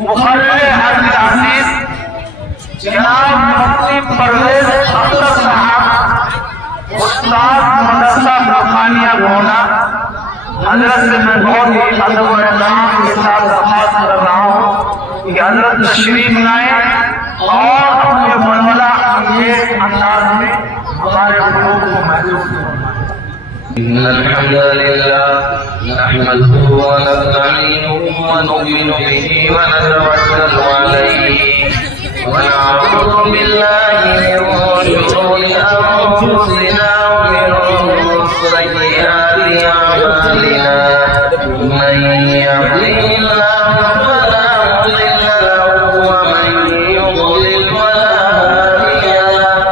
مقرر حضرت عزیز جناب مفتی پرویز اختر صاحب استاد مدرسہ برخانیہ گونا، حضرت سے میں بہت ہی ادب و احترام کے ساتھ درخواست کر رہا ہوں کہ حضرت تشریف لائیں اور اپنے مرحلہ انگیز انداز میں ہمارے قلوب کو محسوس کریں۔ إن الحمد لله نحمده ونستعينه ونؤمن به ونتوكل عليه ونعوذ بالله من شرور أنفسنا ومن سيئات أعمالنا من يهده الله فلا مضل له ومن يضلل فلا هادي له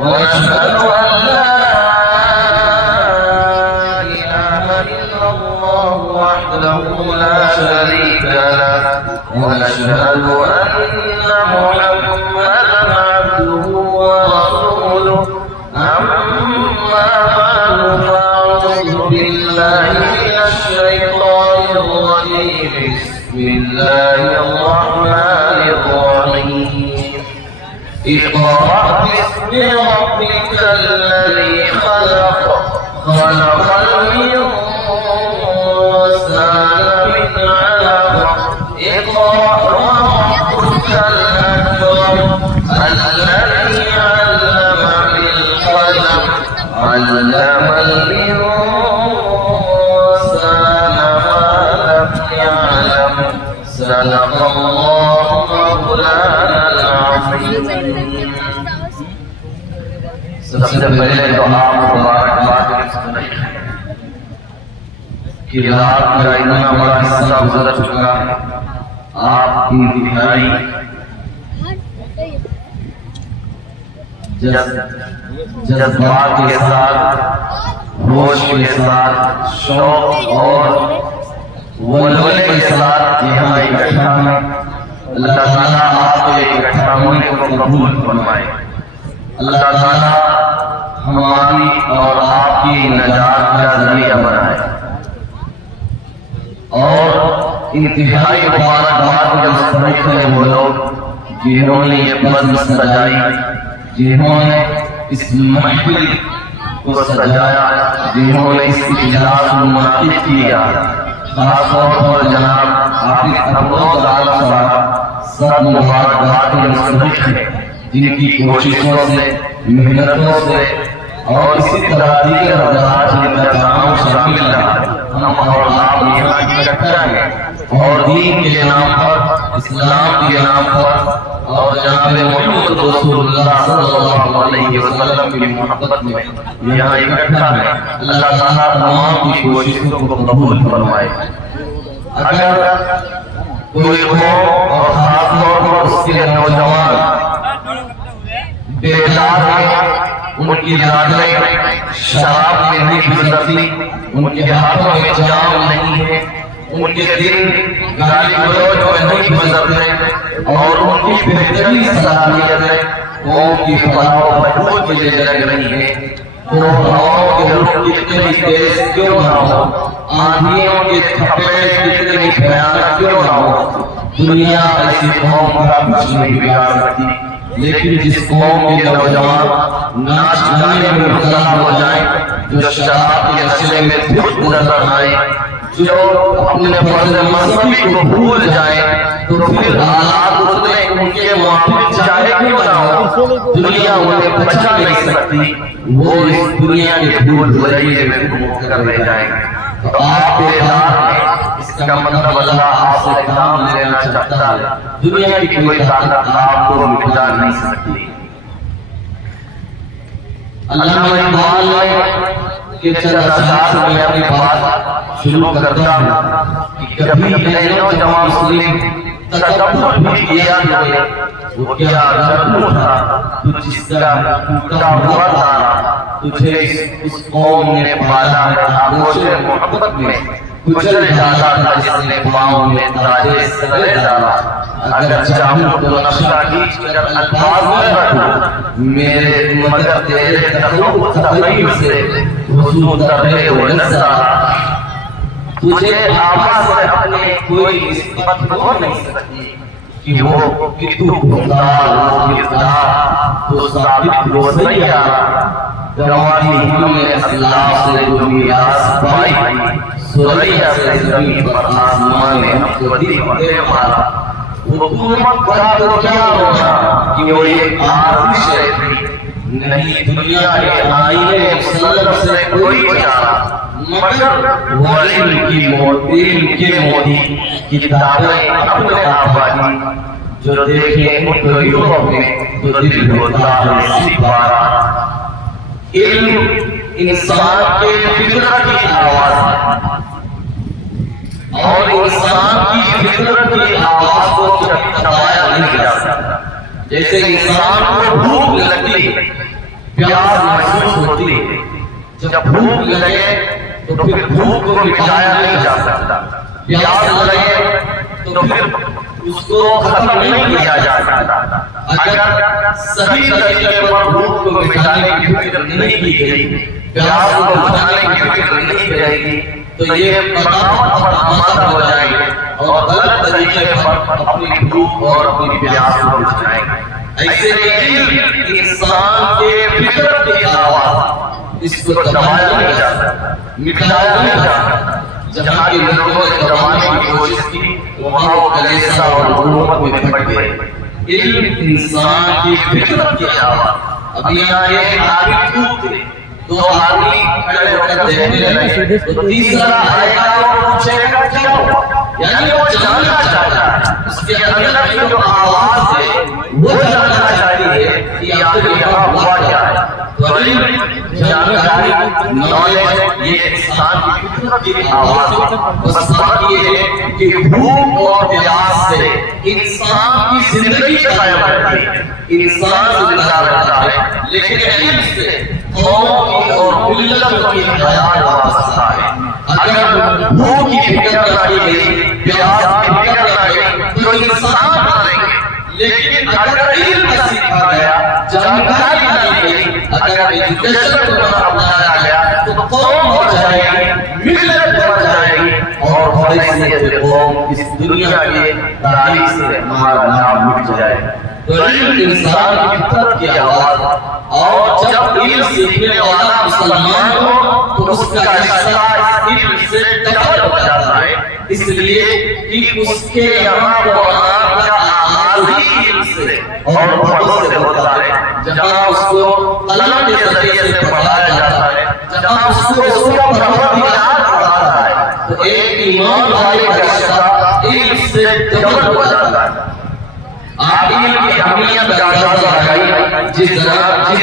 ونشهد أن لا وحده لا شريك له ونشهد أن محمدا عبده ورسوله أما بعد فأعوذ بالله من الشيطان الرجيم بسم الله الرحمن الرحيم اقرأ باسم ربك الذي خلق خلق الإنسان من علق اقرأ وربك الأكرم الذي علم بالقلم علم الإنسان ما لم يعلم صدق الله مولانا العظيم۔ سب سے پہلے تو آپ مبارکباد سنائیں کہ رات کا اتنا بڑا حصہ گزر چکا ہے، آپ کی دہائی جذبات کے ساتھ، ہوش کے ساتھ، شوق اور ولولے کے ساتھ یہاں اکٹھا ہیں۔ اللہ تعالیٰ آپ کے اکٹھا ہونے کو قبول فرمائے۔ اللہ تعالیٰ ہماری اور آپ کی نجات کا ذریعہ بنائے۔ اور انتہائی مبارکباد کے مستحق ہیں وہ لوگ جنہوں نے یہ بزم سجائی، جنہوں نے اس محفل کو سجایا، جنہوں نے اس اجلاس کو منعقد کیا۔ خاص طور پر جناب عابد افروز عالم صاحب سب مبارکباد کے مستحق ہیں، جن کی کوششوں سے، محنتوں سے اور اسی طرح دیگر حضرات جن کا کام شامل رہا ہم اور آپ یہاں اکٹھا ہیں اور دین کے نام پر، اسلام کے نام پر اور جناب محمد رسول اللہ صلی اللہ علیہ وسلم کی محبت میں یہاں اکٹھا ہیں۔ اللہ تعالیٰ تمام کی کوششوں کو قبول فرمائے۔ اگر کوئی قوم اور خاص طور پر اس کے نوجوان بیدار ہیں، ان کی نادریں شراب میں نہیں گزرتی، ان کے ہاتھوں میں جام نہیں ہے، ان کے دل گالی گلوچ میں نہیں گزرتے اور ان کی بہترین صلاحیتیں قوم کی فلاح و بہبود کے لیے لگ رہی ہے۔ تو ہواؤں کے رخ کتنے تیز کیوں نہ ہو، آندھیوں کے تھپیڑ کتنے بھیانک کیوں نہ ہو، دنیا ایسی قوم کا کچھ نہیں بگاڑ سکتی۔ لیکن جس قوم کے نوجوان ناچ گانے میں مبتلا ہو جائیں، جو شراب کے نشے میں دھت نظر آئیں، جو اپنے فرض مذہبی کو بھول جائیں، تو پھر حالات بدلے ان کے موافق چاہے کیوں نہ ہو، دنیا انہیں بچا نہیں سکتی، وہ اس دنیا کے بھول بھلائیے میں گم کر رہ جائیں گے۔ تو آپ بیدار ہیں، اس کا مطلب اللہ آپ سے کام لینا چاہتا ہے۔ دنیا کی کوئی طاقت آپ کو مٹا نہیں سکتی۔ علامہ اقبال نے کہ چند اشعار میں اپنی بات شروع کرتا ہوں کہ کبھی اے نوجوان مسلم تکبر بھی کیا کرے، وہ کیا جرم تھا تو جس کا ٹوٹا ہوا تھا، تجھے اس قوم نے پالا ہے آغوش محبت میں، کچل ڈالا تھا جس نے پاؤں میں تاجے سرے ڈالا۔ اگر چاہوں تو نقشہ کھینچ کر الفاظ میں رکھوں، میرے مگر تیرے تخیل سے وضو کرتے ہوئے نظر آ، تجھے آواز سے اپنے کوئی نسبت ہو نہیں سکتی، کہ وہ کتو کردار تو ثابت وہ سیارہ جوانی ہم نے اللہ سے جو میراث پائی سوریا سے زمین پر آسمان نے ابدی فتح مارا حکومت کا تو کیا ہونا کہ وہ ایک آرزش رہتی نہیں دنیا کے آئینے مسلم سے کوئی چارہ مگر ولی کی موتیل کی موتی کتابیں اپنے آبادی جو دیکھیں مدعیوں میں تو دل ہوتا ہے سپارہ علم انسان کے فطرت کی آواز ہے اور انسان کی فطرت کی آواز کو دبایا نہیں جا سکتا جیسے انسان کو بھوک لگتی پیاس محسوس ہوتی ہے جب بھوک لگے تو پھر بھوک کو مٹایا نہیں جا سکتا پیاس لگے تو پھر اس کو ختم نہیں کیا جا سکتا اگر صحیح طریقے پر بھوک کو مٹانے کی فکر نہیں کی گئی پیاس کو مٹانے کی فکر نہیں کی جائے گی تو یہ بغاوت پر آمادہ ہو جائیں گے اور غلط طریقے پر اپنی بھوک اور اپنی پیاس کو بجھائیں گے ایسے علم انسان کے فطرت کی آواز اس کو دبایا نہیں جا سکتا مٹایا نہیں جا سکتا جہاں کے لوگوں نے دبانے کی کوشش کی وہاں وہ کلیسا اور حکومت میں پھٹ گئے علم انسان کی فطرت کی آواز اب یہاں ایک آدمی ٹوٹ گئے دو آدمی کھڑے ہو کر دیکھنے لگے تو تیسرا آئے گا اور پوچھے گا کیا ہوا یعنی وہ جاننا چاہتا ہے اس کے اندر کی جو آواز ہے وہ جاننا چاہتی ہے کہ آخر یہاں ہوا کیا ہے تو علم جانکاری نالج یہ انسان کی فطرت کی آواز ہے بس بات یہ ہے کہ بھوک اور پیاس سے انسان کی زندگی قائم رہتی ہے انسان زندہ رہتا ہے لیکن علم سے قوم کی اور ملت کی حیات وابستہ ہے اگر بھوک کی فکر نہ کی گئی پیاس کی فکر نہ گئی تو انسان مریں گے لیکن اگر علم نہ سیکھا گیا جانکاری نہ گئی اگر ایجوکیشن کو نہ اپنایا گیا تو قوم ہو جائے گی ملت بڑھ جائے گی اور حیثیت قوم اس دنیا کے تاریخ سے ہمارا نام مٹ جائے گا تو علم انسان کی فطرت کی آواز اور جب علم سیکھنے والا مسلمان ہو تو اس کا رشتہ علم سے ڈبل ہو جاتا ہے اس لیے کہ اس کے یہاں قرآن کا آغاز ہی علم سے اور پڑھوں سے ہوتا ہے جہاں اس کو قلم کے ذریعے سے پڑھایا جاتا ہے جہاں اس کو پروردگار پڑھاتا ہے تو ایک ایمان والے کا رشتہ علم سے ڈبل ہو جاتا ہے آپ علم کی اہمیت کا اندازہ لگائیے جس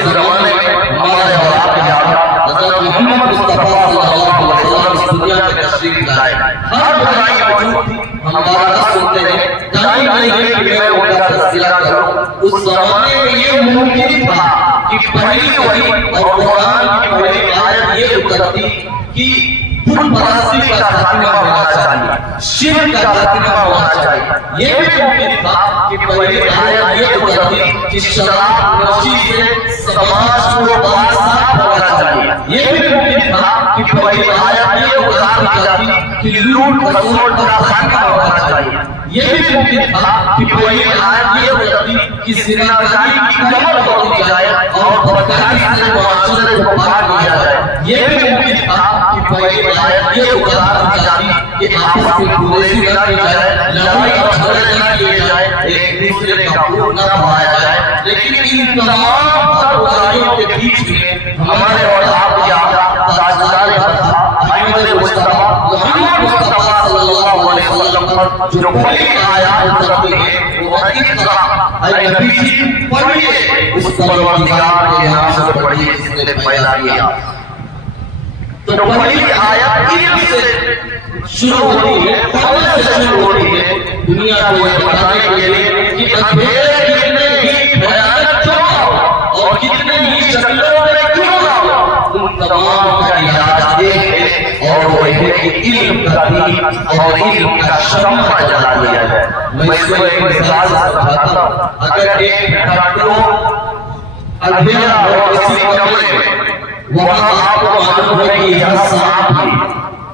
زمانے میں ہمارے اور آپ کے آقا حضرت محمد مصطفیٰ صلی اللہ علیہ وسلم اس دنیا میں تشریف لائے ہر برائی موجود تھی ہم بات سنتے ہیں ٹائم نہیں ہے کہ میں ان کا تذکرہ کروں اس زمانے میں یہ ممکن تھا کہ پہلی وحی اور قرآن کی پہلی آیت یہ اترتی کہ بت پرستی کا خاتمہ ہونا چاہیے شرک کا خاتمہ ہونا چاہیے یہ بھی ممکن تھا کہ پہلی آیت یہ اترتی کہ شراب نوشی سے سماج کو بازار ہونا چاہیے یہ بھی ممکن تھا کہ پہلی آیت یہ اتار جاتی کہ لوٹ کھسوٹ کا خاتمہ ہونا چاہیے یہ بھی ممکن تھا کہ پہلی آیت یہ اترتی کہ زناکاری کی کمر توڑ دی جائے اور بدکاری سے معاشرے کو پاک کیا جائے یہ بھی ممکن تھا کہ پہلی آیت یہ اتار دی جاتی کہ آپس میں گریزی نہ کی جائے لڑائی اور جھگڑے نہ کیے جائے ایک دوسرے کا خون نہ بہایا جائے لیکن ان تمام سر برائیوں کے بیچ میں ہمارے اور آپ کے آقا تاجدار مدح احمد مصطفیٰ محمد مصطفیٰ صلی اللہ علیہ وسلم پر جو پہلی آیات اترتی ہے وہ اقرا اے نبی جی پڑھیے اس پروردگار کے نام سے پڑھیے جس نے پیدا کیا تو پہلی آیت علم سے شروع ہوتی ہے پڑھنے سے شروع ہوتی ہے دنیا کو یہ بتانے کے لیے کہ اندھیرے کتنے ہی بھیانک کیوں نہ ہو اور کتنے ہی شکلوں میں کیوں نہ ہو ان تمام کا علاج ایک ہے اور وہ ہے کہ علم کا دین اور علم کا شمع جلا دیا جائے میں اس کو ایک مثال سمجھاتا ہوں اگر ایک ڈاکٹر اندھیرا ہو کسی کمرے میں وہاں آپ کو معلوم ہے کہ یہاں سانپ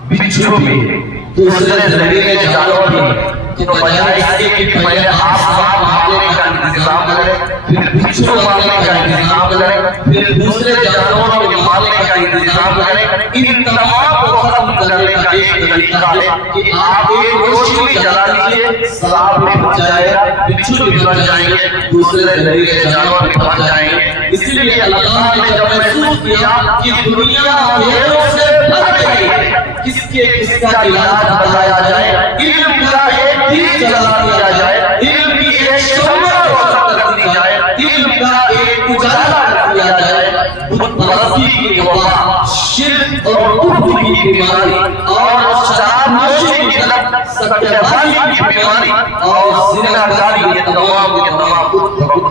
بھی بچھو بھی دوسرے زہریلے جانور بھی تو بجائے اس کے کہ پہلے آپ مارنے کا انتظام کریں، پھر بچھو مارنے کا انتظام کریں، پھر دوسرے جانوروں کو مارنے کا انتظام کریں، ان تمام کو ختم کرنے کا ایک طریقہ ہے کہ آپ ایک روشنی جلا لیجیے، سانپ بھی بچ جائے گا، بچھو بھی بچ جائیں گے، دوسرے زہریلے جانور بھی بچ جائیں گے۔ اس لیے اللہ نے جب محسوس کیا کہ دنیا بھیڑوں سے بھر گئی ہے، کس کا علاج بتایا جائے، علم کا ایک دین جلا دیا جائے، علم کی ایک شمع روشن کر دی جائے، علم کا ایک اجالا کر دیا جائے، بت پرستی کی وبا، شرک اور کفر کی بیماری اور شراب نوشی کی لت، سکے بازی کی بیماری اور زناکاری کے تمام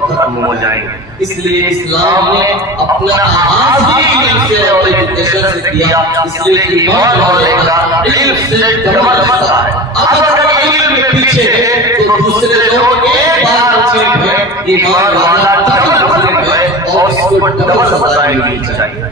ختم ہو جائیں گے۔ اس لیے اسلام نے اپنا آغاز ہی علم سے اور ایجوکیشن سے کیا، اس لیے ایمان والے کا علم سے ڈبل ہوتا ہے۔ اگر علم کے پیچھے ہے تو دوسرے لوگ ایک بار مسلم ہے، ایمان والا ڈبل مسلم ہے اور اس کو ڈبل سزا ملنی چاہیے۔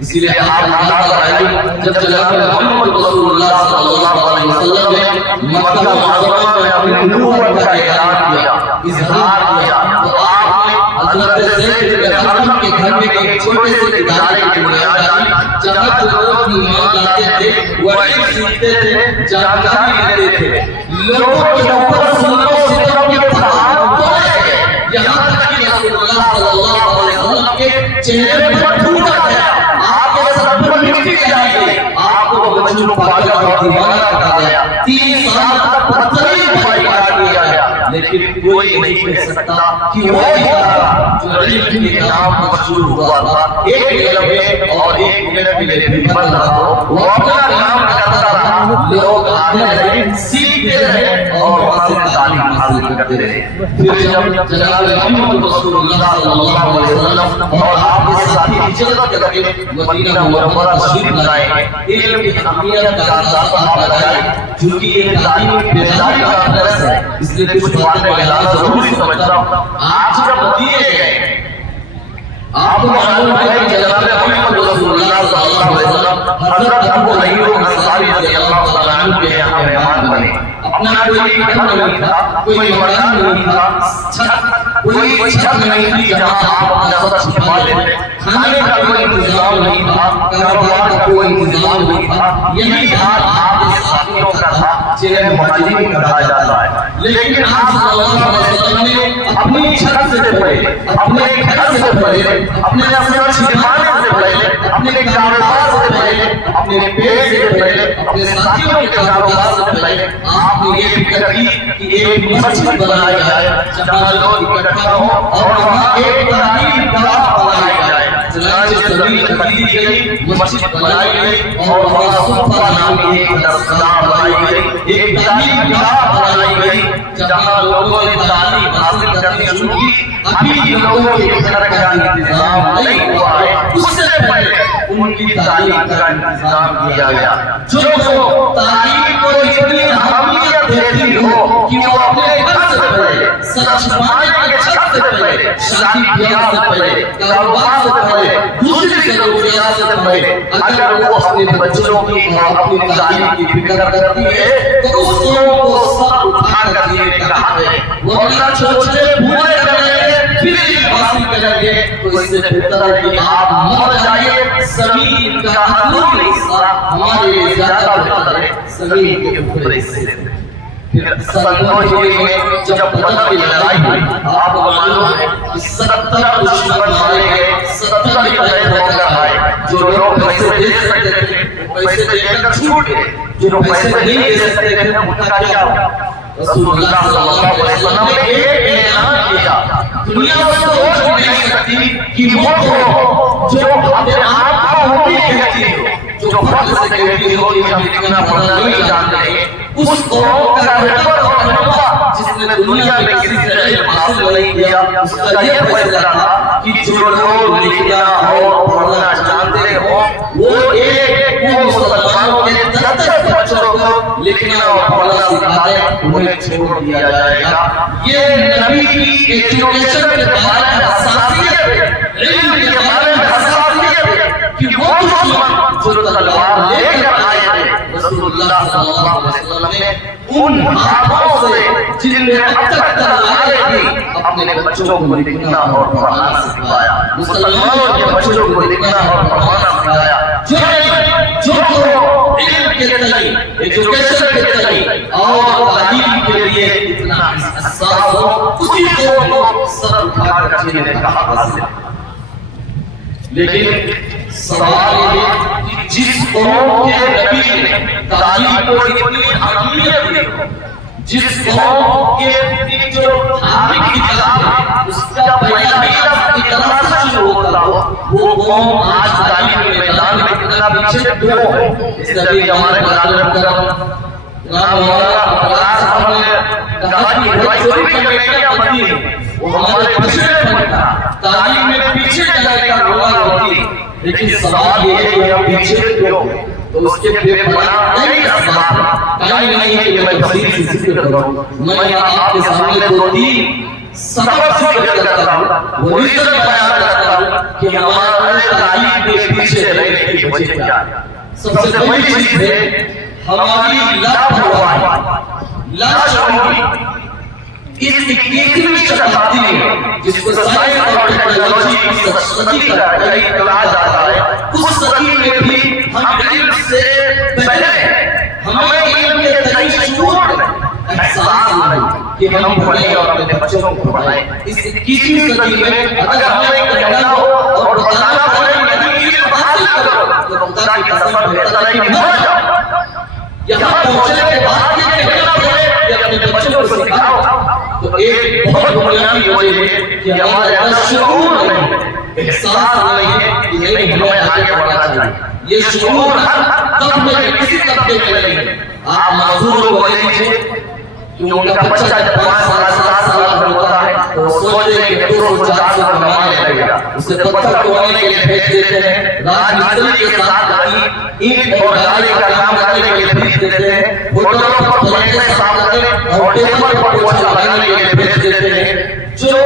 اسی لیے آپ اللہ کا علم جب جناب محمد رسول اللہ صلی اللہ علیہ وسلم نے مکہ معظمہ میں اپنی نبوت کا اعلان کیا، اظہار کیا، تو آپ نے حضرت زید بن ارقم کے گھر میں ایک چھوٹے سے ادارے کی بنیاد ڈالی، جہاں جو لوگ ایمان لاتے تھے وہ علم سیکھتے تھے، جانکاری لیتے تھے، لوگوں کے اوپر ظلم و ستم کے پہاڑ توڑے گئے، یہاں تک کہ رسول اللہ صلی اللہ علیہ وسلم کے چہرے پر ٹوٹا گیا، آپ کے سر پر مٹی گرائی گئی، آپ کو مجنون پاگل اور دیوانہ کہا گیا، 3 سال تک بدترین بھائی قرار دیا گیا، لیکن کوئی نہیں کہہ سکتا کہ وہ تھا جو علم کے نام مشہور ہوا تھا۔ ایک علم ہے اور ایک علم بھی بن رہا ہو، وہ اپنا نام کرتا رہا، لوگ آتے رہے، سیکھتے رہے اور وہاں سے تعلیم حاصل کرتے رہے۔ پھر جب جناب محمد رسول اللہ صلی اللہ علیہ وسلم اور آپ کے ساتھی ہجرت کر کے مدینہ منورہ تشریف لائے، علم کی اہمیت کا اندازہ آپ لگائیں، چونکہ یہ تعلیم بیداری کا درس ہے، اس لیے کچھ باتیں میں اعلان ضروری سمجھتا ہوں۔ آج جب دیے گئے آپ کو معلوم ہے کہ جناب محمد رسول اللہ صلی اللہ علیہ وسلم حضرت ابو ایوب انصاری رضی اللہ تعالیٰ عنہ کے یہاں مہمان بنے، اپنا کوئی گھر نہیں تھا، کوئی مکان نہیں تھا، کوئی چھت نہیں تھی جہاں آپ اپنا سر چھپا لیتے، کھانے کا کوئی انتظام نہیں تھا، کاروبار کا کوئی انتظام نہیں تھا، یہی حال آپ کے ساتھیوں کا تھا جنہیں مہاجرین کہا جاتا ہے۔ لیکن آپ صلی اللہ علیہ وسلم نے اپنی چھت سے پہلے، اپنے گھر سے پہلے، اپنے چھپانے سے پہلے، اپنے کاروبار سے پہلے، اپنے پیٹ سے پہلے، اپنے ساتھیوں کے کاروبار سے پہلے آپ نے یہ فکر کی کہ ایک مسجد بنائی جائے جہاں لوگ اکٹھا ہوں اور وہاں ایک تعلیم گاہ بنائی جائے۔ چنانچہ زمین خریدی گئی، مسجد بنائی گئی اور وہاں صفہ نام کی ایک درسگاہ بنائی گئی، ایک تعلیم گاہ بنائی گئی جہاں لوگوں نے تعلیم حاصل کرنی شروع کی۔ ابھی لوگوں کے گھر کا انتظام نہیں ہوا ہے، اس سے پہلے ان کی تعلیم کا انتظام کیا گیا۔ جو تعلیم کو اتنی اہمیت دیتی ہو کہ وہ اپنے گھر سے پہلے، سر چھپانے کے چھت سے پہلے، شادی بیاہ سے پہلے، کاروبار سے پہلے، دوسری ضروریات سے پہلے اگر وہ اپنے بچوں کی اور اپنی تعلیم کی فکر کرتی ہے تو اس کو سر اٹھا کر دینے کا حق ہے، ورنہ چھوٹے پورے کریں گے پھر حاصل کریں گے تو اس سے بہتر ہے کہ آپ مر جائیے۔ زمین کا اندرونی حصہ ہمارے لیے زیادہ بہتر ہے زمین کے اوپری حصے سے۔ پھر سنگوجی میں جب بدر کی لڑائی ہوئی، آپ کو معلوم ہے کہ 70 دشمن مارے گئے، 70 قید ہو کر آئے۔ جو لوگ پیسے دے سکتے تھے پیسے دے کر چھوٹ گئے، جو پیسے نہیں دے سکتے تھے ان کا کیا ہوا؟ رسول اللہ صلی اللہ علیہ وسلم نے ایک اعلان کیا، دنیا میں سوچ بھی نہیں سکتی کہ وہ ہو جو اپنے آپ کو ہوتی کہتی ہو، جو فضل سے کہتی ہو کہ ہم اتنا پڑھنا نہیں جانتے ہیں، اس قوم کا رہبر اور رہنما جس نے دنیا میں کسی سے علم حاصل نہیں کیا، اس کا یہ فیصلہ تھا کہ جو لوگ لکھنا اور پڑھنا جانتے ہو وہ ایک مسلمانوں کے 10 بچوں کو لکھنا اور پڑھنا سکھا دے، انہیں چھوڑ دیا جائے گا۔ یہ نبی کی ایجوکیشن کے بارے میں حساسیت ہے، علم کے بارے میں حساسیت ہے کہ وہ دشمن جو تلوار لے کر آئے تھے رسول اللہ صلی اللہ علیہ وسلم نے ان ہاتھوں سے جن میں اب تک تلواریں تھیں اپنے بچوں کو لکھنا اور پڑھنا سکھایا، مسلمانوں کے بچوں کو لکھنا اور پڑھنا سکھایا، جو علم کے تئیں، ایجوکیشن کے تئیں اور تعلیم کے لیے اتنا حساس ہو، اسی کو سر اٹھا کر جینے کا حق حاصل ہے۔ لیکن سوال یہ کہ جس قوم کے نبی نے تعلیم کو اتنی اہمیت دی، جس قوم کے جو دھارمک کتاب ہے اس کا بیانی لفظ اتنا سے شروع ہوتا ہو، وہ قوم آج تعلیم کے میدان میں اتنا پیچھے کیوں ہے؟ اس طریقے ہمارے قرآن مکرم جناب مولانا فراز صاحب نے کہا کہ بچوں کی کمیٹیاں بنتی ہیں، وہ ہمارے بچے بنتا تعلیم میں پیچھے جانے کا رونا ہوتی، لیکن سوال یہ ہے کہ ہم پیچھے کیوں؟ تو اس کے بے پناہ کئی اسباب ہیں، ٹائم نہیں ہے کہ میں تفصیل سے ذکر کروں، میں یہاں آپ کے سامنے دو تین سبب ذکر کرتا ہوں، وہ ریزن بیان کرتا ہوں کہ ہمارے تعلیم کے پیچھے رہنے کی وجہ کیا ہے۔ سب سے بڑی چیز ہے ہماری لاپرواہی، لاشعوری۔ اس 21ویں شتابدی میں جس کو سائنس اور ٹیکنالوجی کی صدی کا کئی اطلاع جاتا ہے، اس صدی میں بھی ہم علم سے پہلے ہمیں علم کے تئیں شعور احساس نہیں کہ ہم پڑھیں اور اپنے بچوں کو پڑھائیں۔ اس 21ویں صدی میں اگر ہمیں کہنا ہو اور بتانا پڑے کہ علم حاصل کرو تو خدا کی قسم بہتر ہے کہ مر جاؤ۔ یہاں پہنچنے کے بعد یہ کہنا پڑے کہ اپنے بچوں کو سکھاؤ، تو ایک بہت بنیادی وجہ ہے کہ ہمارے اندر شعور نہیں، احساس نہیں ہے کہ نہیں ہمیں آگے بڑھنا چاہیے۔ یہ شعور ہر طبقے میں کسی طبقے میں نہیں ہے۔ آپ معذور کو لے لیجیے کہ ان کا بچہ جب 5 سال 7 سال کا ہوتا ہے تو سوچتے ہیں کہ 200-400 کمانے لگے گا، اسے پتھر توڑنے کے لیے بھیج دیتے ہیں، راج مستری کے ساتھ اینٹ اور ڈالے کا کام کرنے کے لیے بھیج دیتے ہیں، ہوٹلوں پر پلیٹیں صاف کرنے اور ٹیبل پر پوچھا لگانے کے لیے بھیج دیتے ہیں۔ جو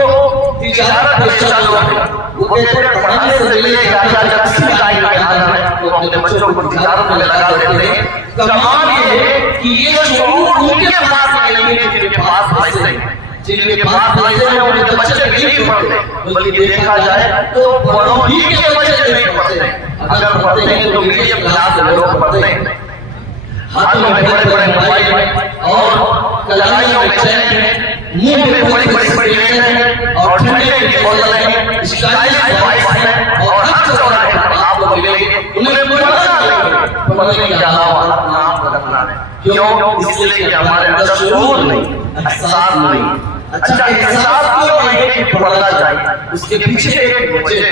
تجارت پیشہ لوگ ہیں وہ کہتے ہیں پڑھنے سے ملے گا جب کسی لائن میں آنا ہے تو اپنے بچوں کو تجارت میں لگا دیتے ہیں۔ کمال یہ ہے کہ یہ شعور ان کے پاس نہیں ہے جن کے پاس پیسے ہیں، جن کے پاس پیسے ہیں ان کے بچے نہیں پڑھتے، بلکہ دیکھا جائے تو بڑوں ہی کے بچے نہیں پڑھتے ہیں، اگر پڑھتے ہیں تو میڈیم کلاس کے لوگ پڑھتے ہیں۔ ہاتھوں میں بڑے بڑے موبائل اور کلائیوں میں چین ہیں، منہ میں بڑی بڑی پلیٹیں ہیں اور ٹھنڈے کی بوتلیں ہیں، اسٹائلش بائک ہیں اور ہر چوراہے پر آپ کو ملیں گے، انہیں پڑھنا نہیں ہے، پڑھنے کے علاوہ نام رکھنا ہے۔ کیوں؟ اس لیے کہ ہمارے اندر شعور نہیں، احساس نہیں۔ اچھا احساس کیوں نہیں ہے کہ پڑھنا چاہیے؟ اس کے پیچھے ایک وجہ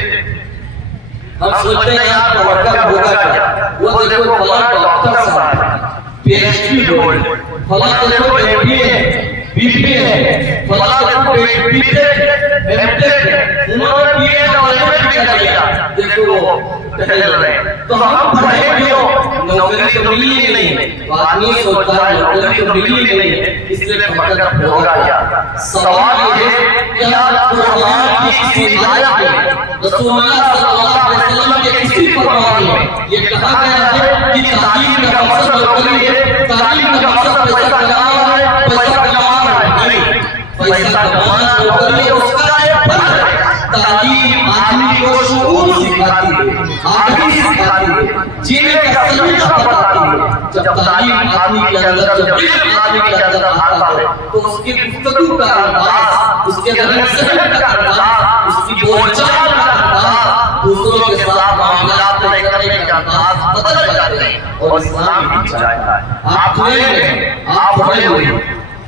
ہم سوچتے ہیں یار مرکب ہوگا کیا، وہ دیکھو فلاں ڈاکٹر صاحب ہے، پی ایچ ڈی ہولڈ، فلاں دیکھو ایم بی اے ہے، بی بی اے ہے، فلاں دیکھو بی ٹیک ہے، ایم ٹیک ہے، انہوں نے بی ایڈ اور ایم ایڈ بھی کر لیا، دیکھو وہ ٹہل رہے ہیں۔ تو ہم پڑھے کیوں؟ نوکری تو ملی ہی نہیں، تو آدمی سوچتا ہے نوکری تو ملی ہی نہیں ہے، اس لیے پڑھ کر ہوگا کیا؟ سوال یہ ہے کیا قرآن کی کسی آیت میں رسول اللہ صلی اللہ علیہ وسلم کے کسی فرمان میں یہ کہا گیا ہے کہ تعلیم کا مقصد نوکری ہے، تعلیم کا مقصد پیسہ کمانا ہے، پیسہ کمانا ہے؟ نہیں، پیسہ کمانا نوکری ہے اس کا ہے، پر تعلیم آدمی کو شعور سکھاتی ہے، آدمی سکھاتی ہے، جینے کا سلیقہ بتاتی ہے۔ جب تعلیم آدمی کے اندر، جب علم آدمی کے اندر آتا ہے تو اس کی گفتگو کا انداز، اس کے رہن سہن کا انداز، اس کی بول چال کا انداز، دوسروں کے ساتھ معاملات طے کرنے کا انداز بدل جاتے ہیں اور اسلام بھی چاہتا ہے۔ آپ پڑھے ہوئے، آپ پڑھے ہوئے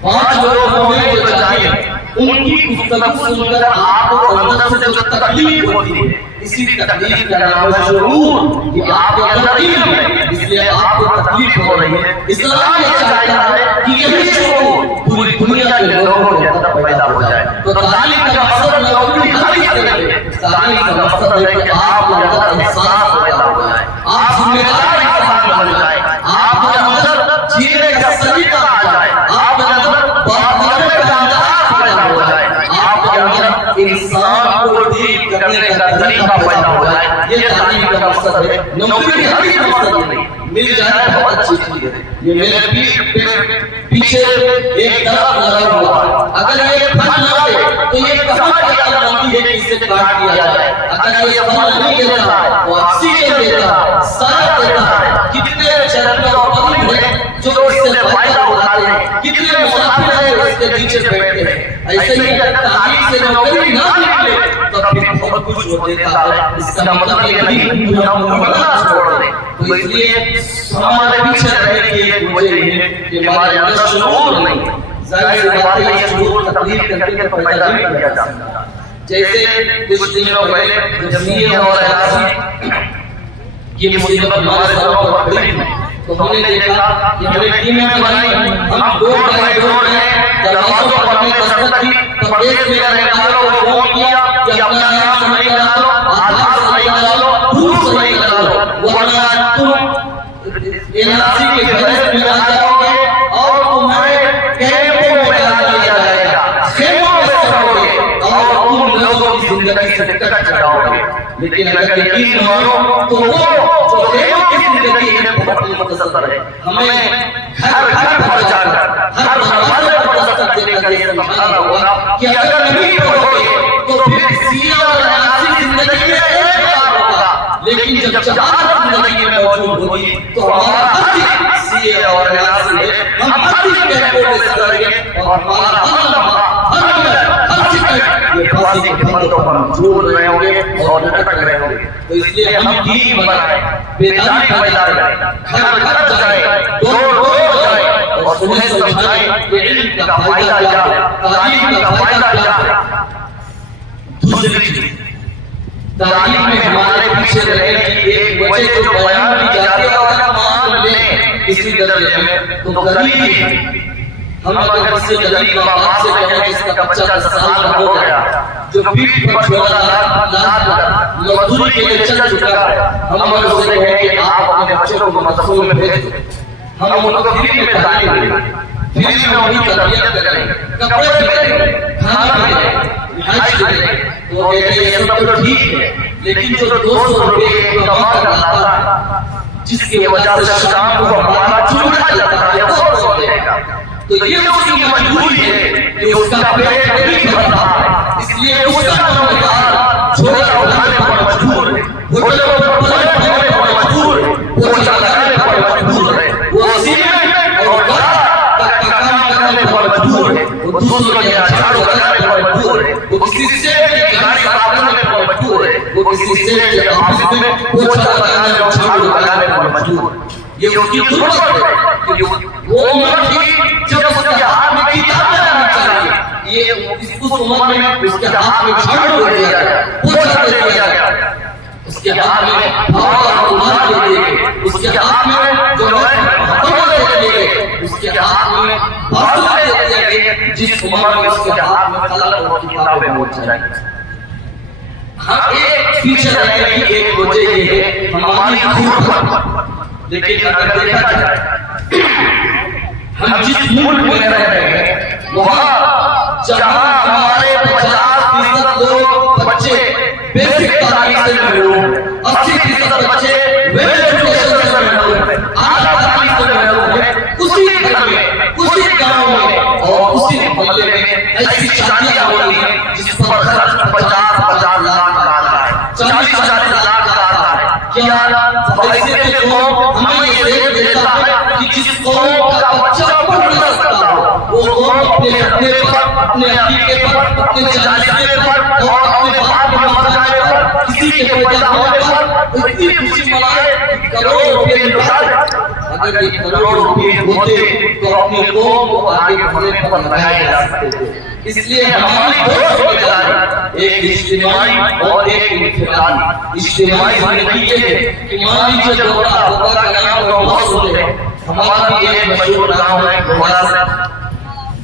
5 لوگ ہوں جو چاہیے ان کی گفتگو سن کر آپ کو اندر سے جو تکلیف ہوتی ہے، اسی تکلیف کا نام ہے شعور، کہ آپ کے اندر علم ہے اس لیے آپ کو تکلیف ہو رہی ہے۔ اسلام یہ چاہتا ہے کہ یہی شعور پوری دنیا کے لوگوں کے اندر پیدا ہو جائے۔ تو تعلیم کا مقصد نوکری خالی کرے، تعلیم کا مقصد ہے کہ آپ کے اندر احساس پیدا ہو جائے، آپ ذمہ دار انسان بن جائیں، آپ کے اندر جینے کا سلیقہ آ جائے، آپ کے اندر بات کرنے کا انداز پیدا ہو جائے، آپ کے اندر انسان کو ٹھیک کرنے کا طریقہ پیدا ہو جائے۔ یہ تعلیم کا مقصد ہے, نوکری ہر ایک مقصد نہیں, مل جائے بہت اچھی چیز ہے. یہ میرے پیچھے ایک درخت لگا ہوا ہے, اگر یہ پھل نہ دے تو یہ کہاں کی علامتی ہے کہ اسے کاٹ دیا جائے. اگر یہ پھل نہیں دیتا ہے وہ آکسیجن دیتا ہے, سایہ دیتا ہے. کتنے شہر اور قریب ہیں جو اس سے فائدہ اٹھاتے ہیں, کتنے مسافر ہیں اس کے نیچے بیٹھتے ہیں. ایسے ہی اگر تعلیم سے نوکری نہ نکلے تو پھر بہت کچھ ہو دیتا ہے. اس کا مطلب یہ نہیں کہ ہم پڑھنا چھوڑ دیں. تو اس لیے ہمارے پیچھے رہنے کی ایک وجہ یہ ہے کہ ہمارے اندر شعور نہیں ہے. ظاہر سی بات ہے یہ شعور تقریر کرنے کے پیدا نہیں کیا جا سکتا. جیسے کچھ دنوں پہلے جب یہ اور ایسی یہ مصیبت ہمارے سروں پر پڑی تو ہم نے دیکھا کہ ہمیں ٹیمیں بنائی, ہم دوڑ رہے دروازوں پر ہمیں دستک دی, پردیس میں رہنے والوں کو فون کیا کہ اپنا نام صحیح لگا لو, آدھار صحیح لگا لو, پروف صحیح لگا لو, ورنہ تم NRC کے فہرست میں آ جاؤ گے اور تمہیں کیمپوں میں ڈال دیا جائے گا, خیموں میں رہو گے اور تم لوگوں کی زندگی سے کٹ جاؤ گے. لیکن اگر یقین مانو تو وہ جو خیموں کی زندگی ہے بہت مختصر ہے. ہمیں گھر گھر پر جا کر ہر دروازے پر دستک دینے کا یہ سمجھانا ہوگا کہ اگر نہیں پڑھو گے تو پھر سیاہ اور ناسی زندگی میں ایک بار ہوگا, لیکن جب جہاد زندگی میں موجود ہوگی تو ہمارا ہر سیاہ اور ناسی ہے. ہم ہر کیمپوں میں سریں گے اور ہمارا ہر لمحہ ہر منٹ ہر سیکنڈ یہ پھانسی کے پھندوں پر جھول رہے ہوں گے اور لٹک رہے ہوں گے. تو اس لیے ہم دین بنائیں, بیداری پیدا کریں, گھر گھر جائیں, دور دور جائیں اور انہیں سمجھائیں کہ علم کا فائدہ کیا ہے, تعلیم کا فائدہ کیا ہے. دوسری چیز, تعلیم میں ہمارے پیچھے رہنے کی ایک وجہ جو بیان کی جاتی ہے اگر مان لیں کسی درجے میں تو غریبی ہے. ہم اگر کسی غریب ماں باپ سے کہیں جس کا بچہ 10 سال کا ہو گیا, جو پیٹ پر چھوڑا لاد مزدوری کے لیے چل چکا ہے, ہم اگر اسے کہیں کہ آپ اپنے بچوں کو مدرسوں میں بھیج دیں, ہم ان کو فری میں تعلیم دیں, فری میں انہیں تربیت کریں, کپڑے دیں, کھانا دیں, رہائش دیں, تو وہ کہتے ہیں یہ سب تو ٹھیک ہے, لیکن جو 200 روپے کما کر لاتا ہے جس کی وجہ سے شام کو ہمارا چولہا جلتا ہے وہ کون دے گا. تو یہ اس کی مجبوری ہے کہ اس کا پیٹ نہیں بھرتا ہے, اس لیے اس کا روزگار چھوڑا اٹھانے پر مجبور ہے, ہوٹلوں پر پلٹ ہونے پر مجبور ہے, پوچھا لگانے پر مجبور ہے, وہ سیمنٹ اور گھر کا کام کرنے پر مجبور ہے, وہ دوسروں کے جھاڑو لگانے پر مجبور ہے, وہ کسی سیٹ کی گاڑی صاف کرنے پر مجبور ہے, وہ کسی سیٹ کے آفس میں پوچھا لگانے اور جھاڑو لگانے پر مجبور ہے. یہ اس کی ضرورت ہے کہ وہ عمر تھی جب اس کے ہاتھ میں کتابیں آنی چاہیے, یہ اس عمر میں اس کے ہاتھ میں جھاڑو دے دیا گیا, پوچھا دے دیا گیا, اس کے ہاتھ میں پھاڑا اور رومال دے دیے گئے, اس کے ہاتھ میں جو ہے ہتھوڑا دے دیے گئے, اس کے ہاتھ میں بازو دے دیا گیا, جس عمر میں اس کے ہاتھ میں قلم اور کتابیں ہو جائیں. ہم ایک پیچھے رہنے کی ایک وجہ یہ ہے ہماری غربت. لیکن اگر دیکھا جائے ہم جس ملک میں رہ رہے ہیں وہاں جہاں ہمارے 50% لوگ بچے بیسک تعلیم سے محروم ہیں, 80% بچے ویل ایجوکیشن سے محروم ہیں, اعلیٰ تعلیم سے محروم ہیں, اسی گھر میں, اسی گاؤں میں اور اسی محلے میں ایسی شادیاں ہو رہی ہیں جس پر خرچ 50,000 لاکھ کا آتا ہے, 40,000 لاکھ کا آتا ہے. کیا ایسے کے قوم ہمیں یہ دیکھ دیتا ہے کہ جس قوم کا بچہ پڑھ نہ سکتا ہو وہ قوم اپنے اپنے پر, اپنے عقیدے پر, اپنے جانشینے پر اور اپنے باپ کے مر جانے پر, کسی کے پیدا ہونے پر اتنی خوشی منائے کہ کروڑ روپے نکالے. اگر یہ کروڑ روپے ہوتے تو اپنے قوم کو آگے بڑھنے پر لگائے جا سکتے تھے. اس لیے ہماری دو ذمہ داری, ایک اجتماعی اور ایک انفرادی. اجتماعی زندگی یہ ہے کہ مان لیجیے گوڑا کا نام بہت سنتے ہیں, ہمارا بھی ایک مشہور گاؤں ہے گوڑا سے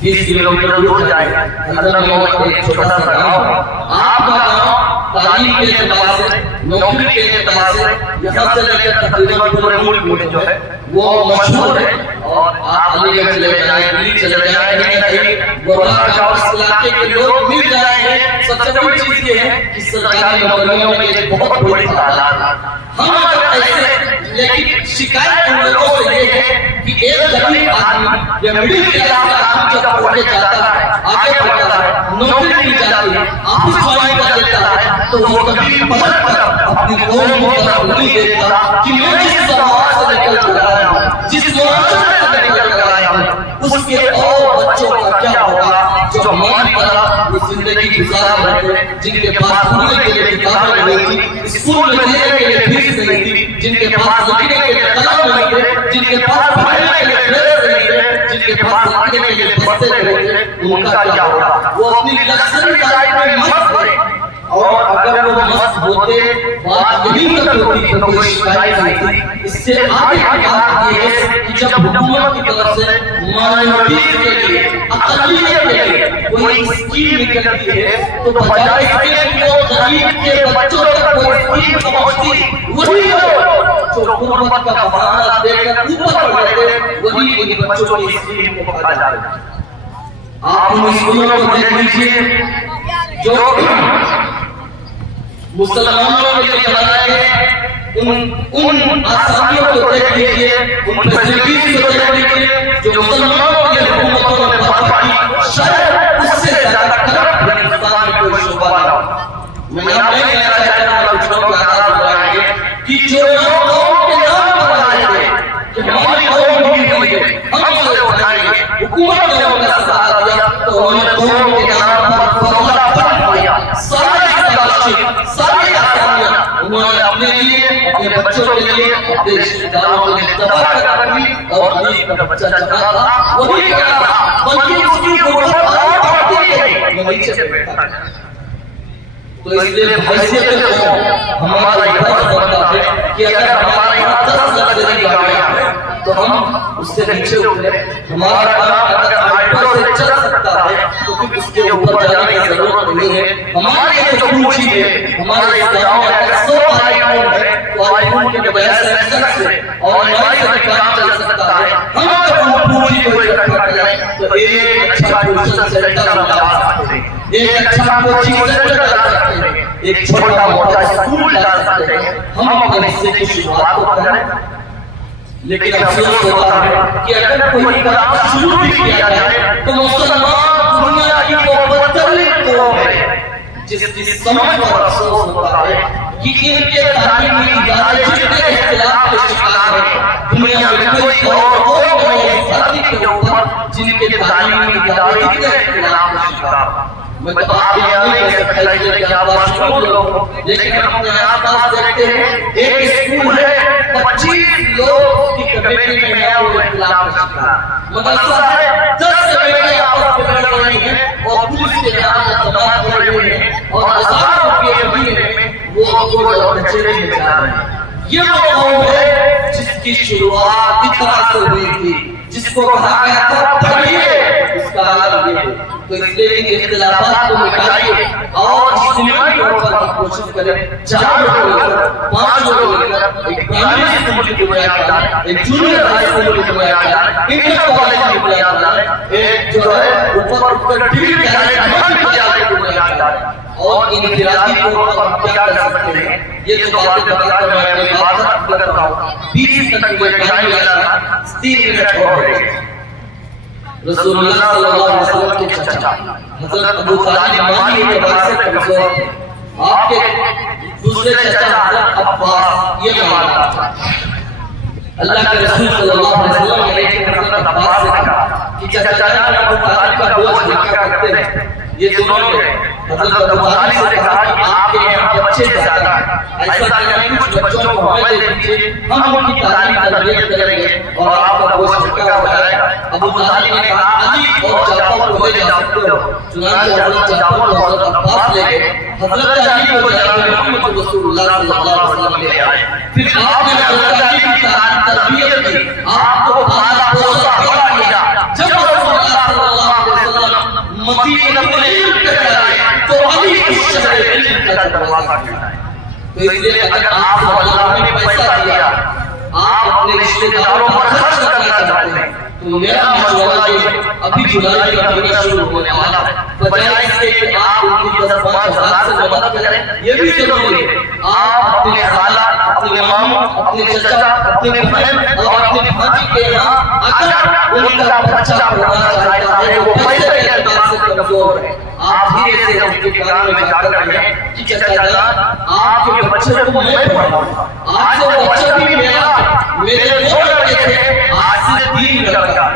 20 کلومیٹر دور جائے, حضرت محمد ایک چھوٹا سا گاؤں ہے. آپ کا گاؤں تعلیم کے اعتبار سے, نوکری کے اعتبار سے یہاں سے لے کر تقریباً پورے ملک میں جو ہے وہ مشہور ہے اور آپ علی گڑھ چلے جائیں، دلی چلے جائیں، کہیں گورنر اس علاقے کے لوگ مل جائیں گے، سب سے بڑی چیز یہ ہے کہ سرکاری نوکریوں میں ایک بہت بڑی تعداد ہے. ہم اگر ایسے، لیکن شکایت ان لوگوں سے یہ ہے کہ ایک غریب آدمی یا مڈل کلاس کا آدمی جب پڑھنے جاتا ہے، آگے بڑھتا ہے، نوکری مل جاتی ہے، آفس جوائن کر لیتا ہے، تو وہ کبھی پلٹ کر اپنی قوم کی طرف نہیں دیکھتا کہ میں جس سماج سے نکل کر آیا ہوں، جس معاشرے سے نکل کر آیا ہوں، اس کے اور بچوں کا کیا ہوگا جو ہماری طرح وہ زندگی گزار رہے تھے، جن کے پاس پڑھنے کے لیے کتابیں نہیں تھی، اسکول میں دینے کے لیے فیس نہیں تھی، جن کے پاس لکھنے کے لیے قلم نہیں تھے، جن کے پاس پڑھنے کے لیے ڈریس نہیں تھے، جن کے پاس لکھنے کے لیے بستے نہیں تھے، ان کا کیا ہوگا؟ وہ اپنی لگژری لائف میں مست تھے، اور اگر وہ مست ہوتے بات یہی تک ہوتی تو کوئی شکایت نہیں تھی. اس سے آگے کی بات یہ ہے کہ جب حکومت کی طرف سے مائنورٹیز کے لیے، اقلیت کے لیے کوئی اسکیم نکلتی ہے تو بجائے اس کے کہ وہ غریب کے بچوں تک کوئی اسکیم پہنچتی، وہی لوگ جو حکومت کا بہانہ دے کر اوپر بڑھتے وہی ان بچوں کی اسکیم کو کھا جاتے ہیں. آپ ان اسکولوں کو دیکھ لیجیے جو مسلمانوں نے جو بنائے ہیں، ان آسانیوں کو دیکھ لیجیے، ان فیسلٹیز کو دیکھ لیجیے جو مسلمانوں کی حکومتوں نے برپا کی، شاید اس سے زیادہ کرپٹ ہندوستان میں کوئی شعبہ نہ ہو. میں آپ نہیں کہنا چاہتا ہوں کچھ لوگ ناراض ہو جائیں گے کہ جو لوگ قوم کے نام پر آئے تھے کہ ہماری قوم ڈوبی ہوئی ہے، ہم اسے اٹھائیں گے، حکومت نے ان کا ساتھ دیا تو انہوں نے قوم کے نام پر فروغہ پھٹ دیا. ساری آسانیاں انہوں نے اپنے لیے، اپنے بچوں کے لیے، اپنے رشتہ داروں کے لیے تباہ کر رکھی، اور غریب کا بچہ جہاں تھا وہی کہا تھا، بلکہ اس کی غربت اور بڑھتی گئی، وہ نیچے سے بیٹھا تھا. تو اس لیے حیثیت قوم ہمارا یہ فرض بنتا ہے کہ اگر ہمارے یہاں 10 لگژری گاڑیاں ہیں تو ہم اس سے نیچے اتریں. ہمارا کام اگر آٹو سے چل سکتا ہے تو پھر اس کے اوپر جانے کی ضرورت نہیں ہے. ہماری یہ جو پوچھی ہے، ہمارے اس گاؤں میں اگر 100 آئی فون ہے تو آئی فون کے بجائے سیمسنگ سے اور موبائل سے بھی کام چل سکتا ہے. ہم اگر پوچھی کو اکٹھا کریں تو ایک اچھا ٹیوشن سینٹر بنا سکتے ہیں، ایک اچھا کوچنگ سینٹر ڈال سکتے ہیں، ایک چھوٹا موٹا اسکول ڈال سکتے ہیں. ہم اپنے حصے کی شروعات کو کریں. لیکن افسوس ہوتا ہے کہ اگر کوئی کام شروع بھی کیا جائے تو مسلمان دنیا کی وہ بدترین قوم ہے جس کی سمجھ پر افسوس ہوتا ہے کہ ان کے تعلیمی ادارے جتنے اختلاف کے شکار ہیں، دنیا میں کوئی اور قوم نہیں ہے دھرتی کے اوپر جن کے تعلیمی ادارے اتنے اختلاف کے شکار ہیں. میں تو آپ کے یہاں نہیں کہہ سکتا اس لیے کہ آپ مشہور لوگ ہوں، لیکن ہم اپنے آس پاس دیکھتے ہیں ایک اسکول ہے 25 لوگ کی کمیٹی میں گیا وہ اختلاف کا شکار. مدرسہ ہے 10 کمیٹی آپس میں لڑ رہی ہیں اور پولیس کے نام الزامات ہو رہے ہیں اور ہزاروں روپے مہینے میں وہ کوڑ اور کچرے میں جا رہے ہیں. یہ وہ قوم ہے جس کی شروعات اس طرح سے ہوئی تھی، جس کو کہا گیا تھا پڑھیے، اس کا عالم یہ ہے. تو اس لیے ان اختلافات کو مٹائیے اور اجتماعی طور پر کوشش کریں. 4 لوگ مل کر، 5 لوگ مل کر ایک پرائمری اسکول کی بنیاد ڈالیں، ایک جونیئر ہائی اسکول کی بنیاد ڈالیں، انٹر کالج کی بنیاد ڈالیں، ایک جو ہے اوپر اٹھ کر ڈگری کی بنیاد ڈالیں. اور انفرادی طور پر ہم کیا کر سکتے ہیں؟ یہ تو باتیں بتا کر میں اپنی بات ختم کرتا ہوں. 20 تک کوئی ٹائم لگا، 3 منٹ ہو گئے. رسول اللہ صلی اللہ علیہ وسلم کے چچا حضرت ابو طالب مالی اعتبار سے کمزور تھے. آپ کے دوسرے چچا حضرت عباس یہ مانا تھا. اللہ کے رسول صلی اللہ علیہ وسلم نے ایک حضرت عباس سے کہا کہ چچا جان ابو طالب کا بوجھ ہلکا کرتے ہیں. یہ دونوں نے حضرت ابو طالب سے کہا کہ آپ کے یہاں بچے زیادہ ہیں، ایسا کریں کچھ بچوں کو ہمیں دے دیجیے، ہم ان کی تعلیم تربیت کریں گے اور آپ کا بوجھ ہلکا ہو جائے گا. ابو طالب نے کہا علی اور جعفر کو لے جا سکتے ہو. چنانچہ حضرت جعفر کو حضرت عباس لے گئے. حضرت علی کو جناب محمد رسول اللہ صلی اللہ علیہ وسلم لے آئے. پھر آپ نے حضرت علی کی تعلیم تربیت کی، آپ کو پالا پوسا بڑا کیا. جب رسول اللہ صلی اللہ علیہ وسلم مدینہ میں علم پہ آئے تو علی اس شہر علم کا دروازہ کھلا ہے. تو اس لیے اگر آپ کو اللہ نے پیسہ دیا آپ اپنے رشتے داروں پر خرچ کرنا چاہتے ہیں تو میرا مشورہ یہ ہے ابھی جولائی کا مہینہ شروع ہونے والا ہے بجائے اس کے کہ آپ ان کی 10-5 ہزار سے مدد کریں یہ بھی ضروری ہے آپ اپنے خالہ اپنے ماموں اپنے چچا اپنے بہن اور اپنے بھائی کے یہاں اگر ان کا بچہ ہونا چاہتا ہے وہ پیسے کے اعتبار سے کمزور ہے آپ دھیرے سے ان کے کان میں جا کر کہیں کہ چچا جان آپ کے بچے کو میں پڑھاؤں گا آج وہ بچہ بھی میرا میرے دو لڑکے تھے آج سے 3 لڑکا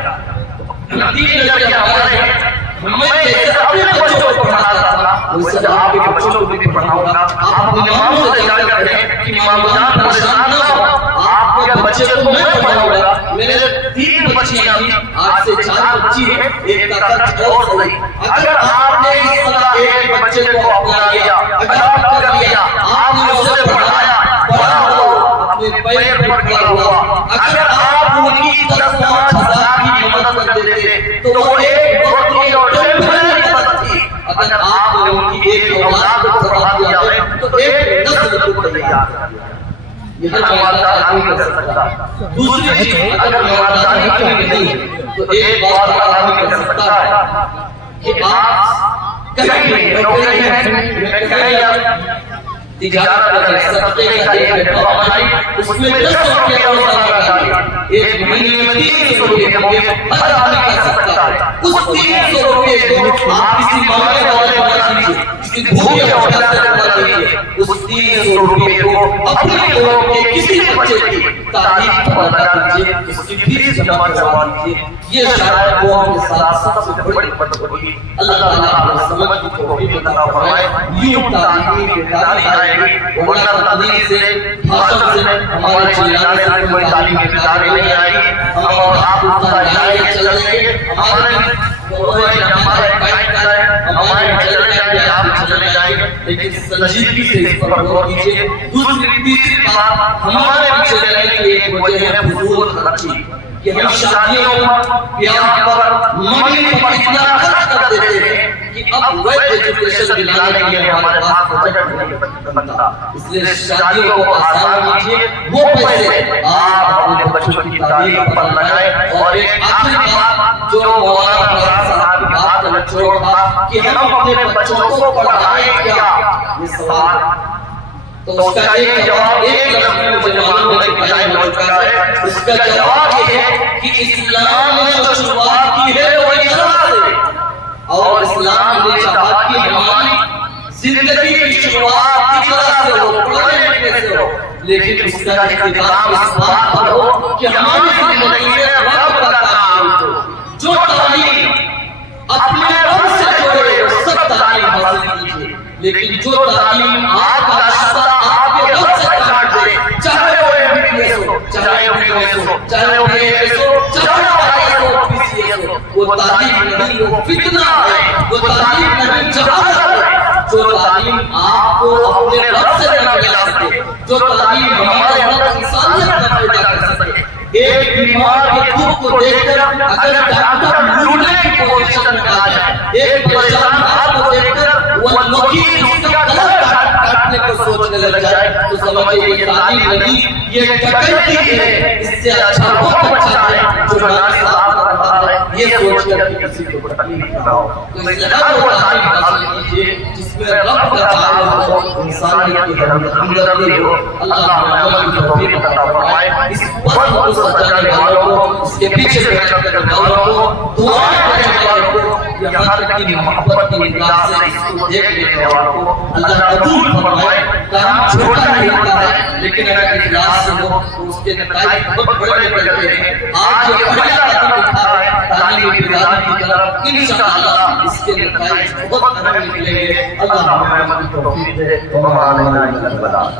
3 لڑکے ہمارے ہیں میں جیسے اپنے بچوں کو پڑھاتا تھا ویسے آپ کے بچوں کو بھی پڑھاؤں گا آپ اپنے ماں سے جا کر کہیں کہ ماں جان پریشان نہ ہو آپ کے بچے کو میں پڑھاؤں گا میرے 3 بچیاں تھیں آج سے 4 بچی ہیں ایک کا خرچ اور صحیح اگر آپ نے اس طرح ایک بچے کو اپنا لیا اڈاپٹ کر لیا آپ نے اسے پڑھایا بڑا ہوا اپنے پیر پر کھڑا ہوا اگر آپ ان کی 10-5 ہزار کی مدد کر دیتے تو وہ ایک بکری اور ٹیمپرری مدد تھی اگر آپ نے ان کی ایک اولاد کو پڑھا دیا ہے تو ایک نسل کو تیار کر دیا یہ ہر مالدار آدمی کر سکتا ہے دوسری چیز اگر مالدار آدمی نہیں ہے تو ایک بات آدمی کر سکتا ہے کہ آپ کہیں نوکری ہے کہیں تجارت کریں صدقے کا ایک ڈبہ بنائی اس میں 10 روپے روزانہ ڈالیے ایک مہینے میں 300 روپے ہوں گے ہر آدمی کر سکتا ہے اس 300 روپے کو آپ کسی مانگنے والے بنا دیجیے کسی بھوکے والے بنا دیجیے اس 300 روپے کو اپنے لوگوں کے کسی بچے کی تعلیم پر لگا دیجیے اس کی فیس جمع کروا دیجیے یہ شاید قوم کے ساتھ سب سے بڑی مدد ہوگی اللہ تعالیٰ ہمیں سمجھ کی توفیق عطا فرمائے یوں تعلیمی بیداری آئے گی ورنہ تقریر سے بھاشن سے ہمارے چلانے سے کوئی تعلیمی بیداری نہیں آئے گی ہم اور آپ اس کا جائے چلیں گے ہمارے قائد کر رہے ہیں ہمارے چلے جائیں گے آپ چلے جائیں گے لیکن سنجیدگی سے اس پر غور کیجیے دوسری تیسری بات ہمارے پیچھے رہنے کی ایک وجہ ہے فضول خرچی کہ ہم شادیوں پر بیاہ پر منی پر اتنا خرچ کر دیتے ہیں کہ اب ویب ایجوکیشن دلانے کے لیے ہمارے پاس بجٹ نہیں بنتا اس لیے شادیوں کو آسان کیجیے وہ پیسے آپ اپنے بچوں کی تعلیم پر لگائیں اور ایک آخری بات جو مولانا فراز صاحب کی بات کا نچوڑ تھا کہ ہم اپنے بچوں کو پڑھائیں کیا یہ سوال تو اس کا ایک جواب ایک لفظ میں مجھے معلوم ہے کہ ٹائم ہو چکا ہے اس کا جواب یہ ہے کہ اسلام نے جو شروعات کی ہے وہ اقرار سے اور اسلام نے چاہا کہ ہماری زندگی کی شروعات اقرار سے ہو پڑھنے لکھنے سے ہو لیکن اس کا اختتام اس بات پر ہو کہ ہماری زندگی میں رب کا کام ہو جو تعلیم اپنے رب سے جوڑے وہ سب تعلیم حاصل کیجیے لیکن جو تعلیم آپ کا راستہ آپ کے رب سے کاٹ دے چاہے وہ MBBS ہو چاہے وہ BS ہو چاہے وہ BS ہو چاہے وہ IAS ہو PCS ہو وہ تعلیم نہیں وہ فتنہ ہے وہ تعلیم نہیں جہالت ہے جو تعلیم آپ کو اپنے رب سے نہ ملا سکے جو تعلیم ہمارے اندر انسانیت نہ پیدا کر سکے ایک بیمار کے دکھ کو دیکھ کر اگر ڈاکٹر لوٹنے کی پوزیشن میں آ جائے ایک پریشان ہاتھ کو دیکھ کر وہ لوکیل اس کا گلا کاٹنے کو سوچنے لگ جائے تو سمجھے یہ تعلیم نہیں یہ ڈکیتی ہے اس سے اچھا وہ بچہ ہے جو ناز صاحب کر رہا ہے یہ سوچ کر کہ کسی کو تکلیف نہ ہو تو اس لیے ہر وہ تعلیم حاصل کیجیے جس میں رب کا تعلق ہو انسانیت کی ہمدردی ہو اللہ ہمیں عمل کی توفیق عطا فرمائے اس وقت کو سجانے والوں کو اس کے پیچھے محنت کرنے والوں کو دعائیں کرنے والوں کو یہاں تک کہ محبت کی نگاہ سے اس کو دیکھ لینے والوں کو اللہ قبول فرمائے کام چھوٹا نہیں ہوتا ہے لیکن اگر اخلاص سے ہو تو اس کے نتائج بہت بڑے بڑے ہیں آج یہ پہلا قدم اٹھا ہے تعلیم بیداری کی طرف انشاءاللہ اس کے نتائج بہت اہم نکلیں گے اللہ ہمیں عمل کی توفیق دے وما علینا الا البلاغ